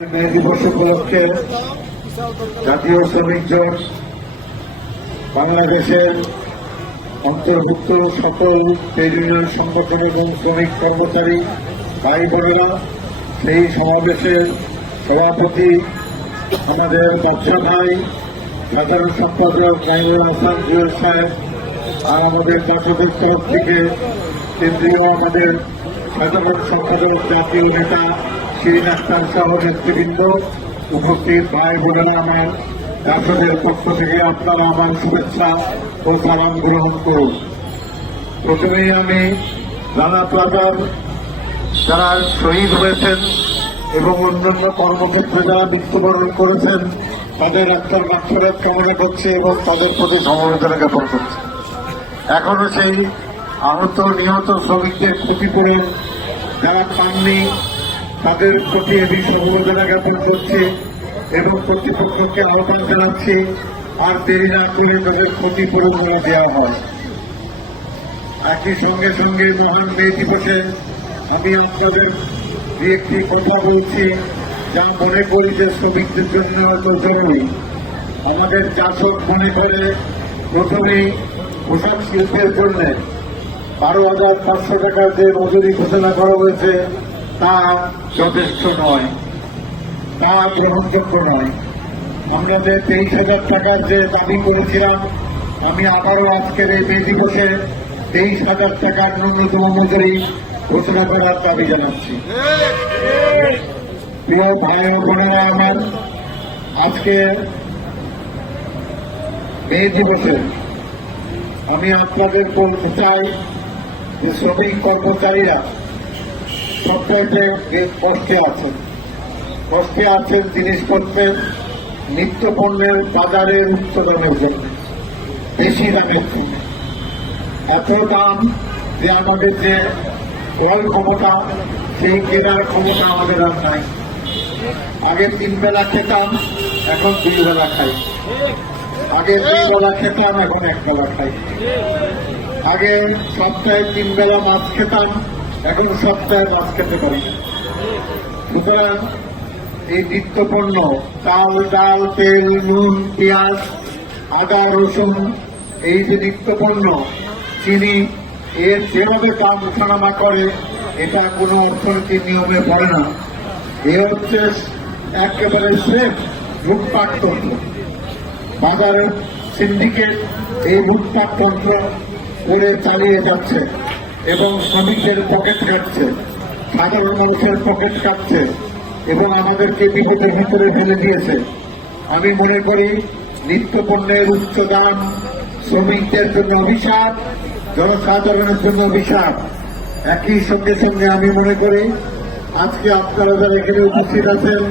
মে দিবস উপলক্ষে জাতীয় শ্রমিক জোট বাংলাদেশের অন্তর্ভুক্ত সকল ট্রেড ইউনিয়ন সংগঠন এবং শ্রমিক কর্মচারী ভাই বোনেরা সেই সমাবেশের সভাপতি আমাদের বাচ্চা ভাই, সাধারণ সম্পাদক নাইমুল হাসান জুয়েল সাহেব, আর আমাদের পাঠকের তরফ থেকে কেন্দ্রীয় আমাদের সাধারণ সম্পাদক জাতীয় নেতা শিরিন আক্তার সহ নেতৃবৃন্দ, উপস্থিত ভাই বোনেরা, আমার রাষ্ট্রের পক্ষ থেকে আপনারা আমার শুভেচ্ছা ও সালাম গ্রহণ করুন। প্রথমেই আমি রানা প্লাজার যারা শহীদ হয়েছেন এবং অন্যান্য কর্মক্ষেত্রে যারা মৃত্যুবরণ করেছেন তাদের আত্মার মাগফিরাত কামনা করছে এবং তাদের প্রতি সমবেদনা জ্ঞাপন করছে। এখনো সেই আহত নিহত শ্রমিকদের ক্ষতিপূরণ যারা পাননি তাদের প্রতি আমি সমবেদনা জ্ঞাপন করছি এবং কর্তৃপক্ষকে আহ্বান জানাচ্ছি আর দেরি না করে তাদের ক্ষতিপূরণ দেওয়া হয়। একই সঙ্গে সঙ্গে মহান মে দিবসে আমি আপনাদের দু একটি কথা বলছি যা মনে করি যে শ্রমিকদের জন্য হয়তো জরুরি। আমাদের চাষক মনে করে প্রথমেই পোশাক শিল্পের জন্য 12,500 টাকার যে মজুরি ঘোষণা করা হয়েছে তা যথেষ্ট নয়, তা গ্রহণযোগ্য নয়। আমাদের 23,000 টাকার যে দাবি করেছিলাম, আমি আবারও আজকের এই মে দিবসে 23,000 টাকার ন্যূনতম মজুরি ঘোষণা করার দাবি জানাচ্ছি। প্রিয় ভাই ও বোনেরা আমার, আজকে মে দিবসে আমি আপনাদের বলতে চাই যে শ্রমিক কর্মচারীরা সবচাইতে কষ্টে আছেন জিনিসপত্রের নিত্য পণ্যের বাজারের উৎপাদনের জন্য, বেশি দামের জন্য। এত দাম যে আমাদের যে ক্রয় ক্ষমতা, সেই কেনার ক্ষমতা আমাদের আর নাই। আগে 3 বেলা খেতাম, এখন 2 বেলা খাই। আগে 2 বেলা খেতাম, এখন 1 বেলা খাই। আগে সপ্তাহে 3 বেলা মাছ খেতাম, এখন সপ্তাহে মাছ খেতে পারি। সুতরাং এই নিত্যপণ্য চাল, ডাল, তেল, নুন, পেঁয়াজ, আদা, রসুন, এই যে নিত্যপণ্য, চিনি, এর যেভাবে দাম ওঠানামা করে এটা কোনো অর্থনীতির নিয়মে পড়ে না। এ হচ্ছে একেবারে স্রেফ লুটপাট তন্ত্র। বাজারের সিন্ডিকেট এই লুটপাট তন্ত্র করে চালিয়ে যাচ্ছে এবং শ্রমিকদের পকেট কাটছে, সাধারণ মানুষের পকেট কাটছে এবং আমাদেরকে বিপদের ভিতরে ফেলে দিয়েছে। আমি মনে করি নিত্যপণ্যের উচ্চ দাম শ্রমিকদের জন্য অভিশাপ, জনসাধারণের জন্য অভিশাপ। একই সঙ্গে সঙ্গে আমি মনে করি আজকে আপনারা যারা এখানে উপস্থিত আছেন,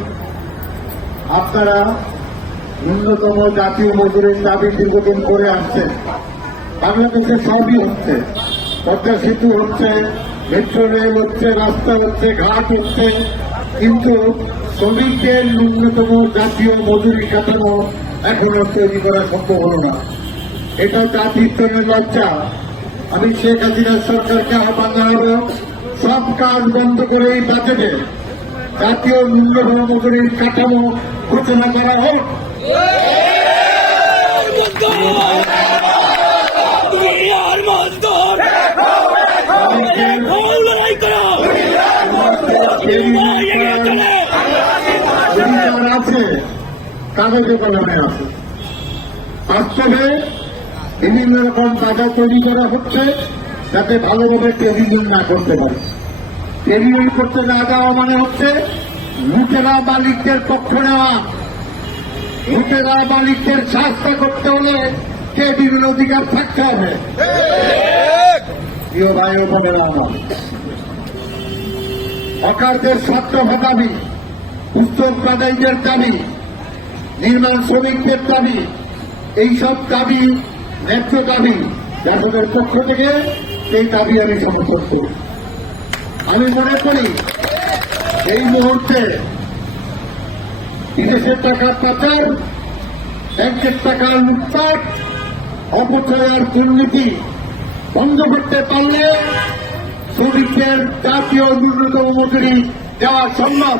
আপনারা ন্যূনতম জাতীয় মজুরির দাবি দীর্ঘদিন করে আসছেন। বাংলাদেশে সবই হচ্ছে, পদ্মা সেতু হচ্ছে, মেট্রো রেল হচ্ছে, রাস্তা হচ্ছে, ঘাট হচ্ছে, কিন্তু শ্রমিকদের ন্যূনতম জাতীয় মজুরি কাঠামো এখনো তৈরি করা সম্ভব হল না। এটা জাতির জন্য লজ্জা। আমি শেখ হাসিনার সরকারকে আহ্বান জানাবো, সব কাজ বন্ধ করে এই বাজেটে জাতীয় ন্যূনতম মজুরির কাঠামো ঘোষণা করা হোক। আছে কাগজে কলমে আছে, বাস্তবে বিভিন্ন রকম বাজার তৈরি করা হচ্ছে যাতে ভালোভাবে ট্রেডিং না করতে পারে। ট্রেডিং করতে না দেওয়া মানে হচ্ছে লুটেরা মালিকদের পক্ষ নেওয়া। লুটেরা মালিকদের শাস্তি করতে হলে ট্রেডিং অধিকার থাকতে হবে। প্রিয় ভাই ও বোনেরা আমার, হকারদের স্বার্থ দাবি, উত্তর প্রদেশের দাবি, নির্মাণ শ্রমিকদের দাবি, এইসব দাবি ন্যায্য দাবি যাদের পক্ষ থেকে, এই দাবি আমি সমর্থন করি। আমি মনে করি এই মুহূর্তে বিদেশের টাকা পাচার, ব্যাংকের টাকা লুটপাট, অপচয় আর দুর্নীতি বন্ধ করতে পারলে শ্রমিকদের জাতীয় ন্যূনতম মজুরি দেওয়া সম্ভব।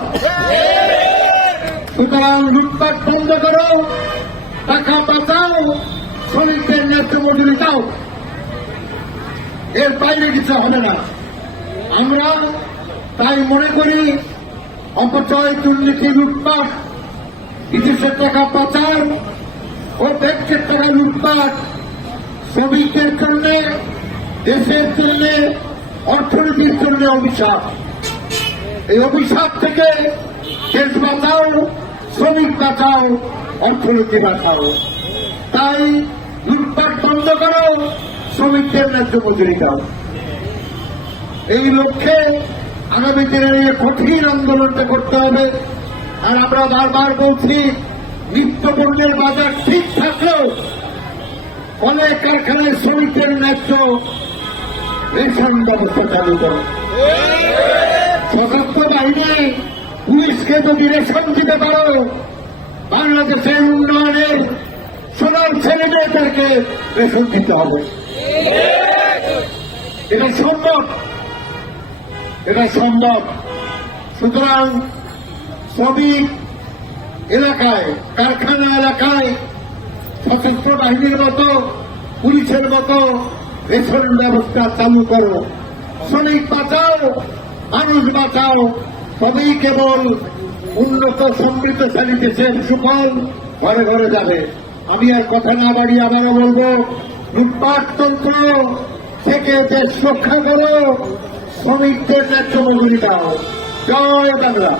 সুতরাং লুটপাট বন্ধ করো, টাকা বাঁচাও, শ্রমিকদের ন্যায্য মজুরি দাও। এর বাইরে কিছু হবে না। আমরা তাই মনে করি অপচয়, দুর্নীতি, লুটপাট, বিদেশের টাকা পাচার ও ব্যাংকের টাকা লুটপাট শ্রমিকদের জন্য, দেশের জন্য, অর্থনীতির জন্য অভিশাপ। এই অভিশাপ থেকে দেশ বাঁচাও, শ্রমিক বাঁচাও, অর্থনীতি বাঁচাও। তাই লুটপাট বন্ধ করো, শ্রমিকদের ন্যায্য মজুরি দাও। এই লক্ষ্যে আগামী দিনে এই কঠিন আন্দোলনটা করতে হবে। আর আমরা বারবার বলছি, নিত্যপণ্যের বাজার ঠিক থাকলেও অনেক কারখানায় শ্রমিকদের ন্যায্য রেশন ব্যবস্থা চালু করো। সশস্ত্র বাহিনী, পুলিশকে যদি রেশন দিতে পারো, বাংলাদেশের উন্নয়নের সোনার ছেলে মেয়েদেরকে রেশন দিতে হবে। এটা সম্ভব, এটা সম্ভব। সুতরাং শ্রমিক এলাকায়, কারখানা এলাকায় সশস্ত্র বাহিনীর মতো, পুলিশের মতো রেশন ব্যবস্থা চালু করো। শ্রমিক বাঁচাও, মানুষ বাঁচাও, তবেই কেবল উন্নত সমৃদ্ধশালী দেশের সুফল ঘরে ঘরে যাবে। আমি আর কথা না বাড়িয়ে আবারও বলবো, লুটপাট তন্ত্র থেকে দেশ রক্ষা করো, শ্রমিকদের ন্যায্য মজুরি দাও। জয় বাংলা।